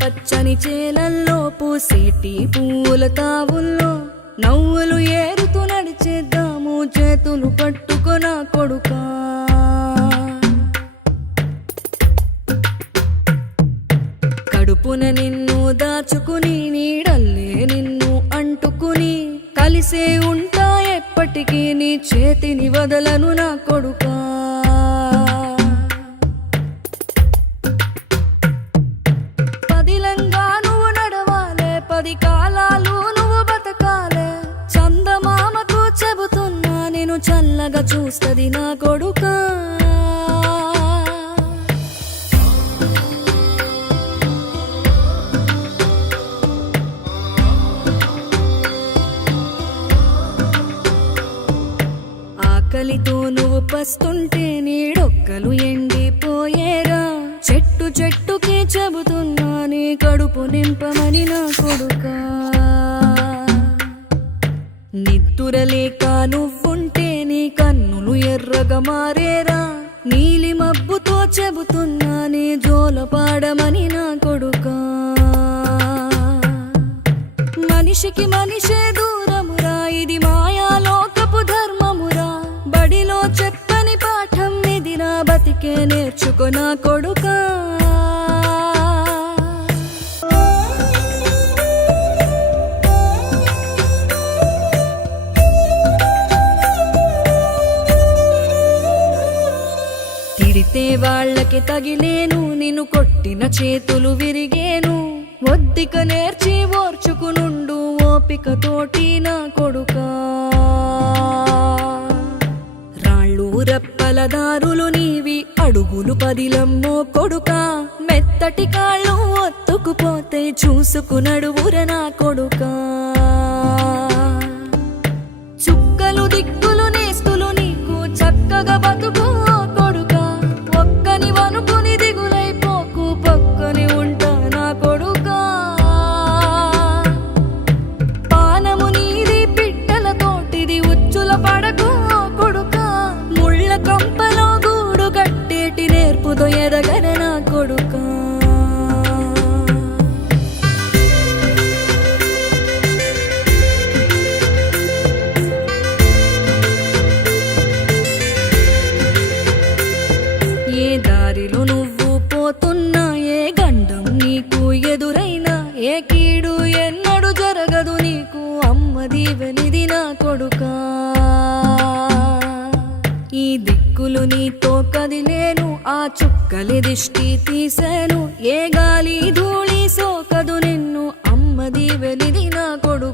పచ్చని చేలల్లో పూసేటి పూల తావుల్లో నవ్వులు ఏరుతూ నడిచేద్దాము చేతులు పట్టుకొన కొడుకా. కడుపున నిన్ను దాచుకుని నీడల్లే నిన్ను అంటుకుని కలిసే ఉంటా ఎప్పటికీ నీ చేతిని వదలను నా కొడుకా. పదిలంగా నువ్వు నడవాలే, 10 కాలాలు నువ్వు బతకాలే. చందమామకు చెబుతున్నా నేను చల్లగా చూస్తది నా కొడుకా. ఆకలితో నువ్వు పస్తుంటే నీడొక్కలు ఎండిపోయేరా. చెట్టు చెట్టుకి చెబుతున్నా నీ కడుపు నింపమని నా కొడుకా. నిద్దురలేక నువ్వుంటే నీ కన్నులు ఎర్రగా మారేరా. నీలి మబ్బుతో చెబుతున్నా నీ జోల పాడమని నా కొడుకా. మనిషికి మనిషే దూరమురా, ఇది మాయాలోకపు ధర్మమురా. బడిలో చెప్పని పాఠం ఇది నా బతికే నేర్చుకో నా కొడుకా. తిడితే వాళ్ళకి తగిలేను, నిన్ను కొట్టిన చేతులు విరిగేను. ఒద్దిక నేర్చి ఓర్చుకునుండు ఓపికతోటి నా కొడుకా. రాళ్ళు రప్పల దారులు నీవి, అడుగులు 10లమ్మో కొడుకా. మెత్తటి కాళ్ళు ఒత్తుకుపోతే చూసుకునడువుర నా కొడుకా. చుక్కలు దిక్కులు నేస్తులు నీకు చక్కగా బతుకు కొడుకా. ఒక్కని వనుకుని దిగులైపోకు, పక్కని ఉంటా నా కొడుకా. పానము నీది పిట్టలతోటిది, ఉచ్చుల పడకు కొడుకా. ముళ్ళ కంపలో గూడు కట్టేటి నేర్పుతో ఎదగన నా కొడుకా. ఏ దారిలో నువ్వు పోతున్నా, ఏ గండం నీకు ఎదురైనా, ఏ కీడు ఎన్నడు జరగదు నీకు అమ్మ దీవెనిది నా కొడుకా. ఈ దిక్కులు నీతో కదిలేను, ఆ చుక్కలి దిష్టి తీసేను. ఏ గాలి ధూళి సోకదు నిన్ను అమ్మ దీవెనిది నా కొడుకా.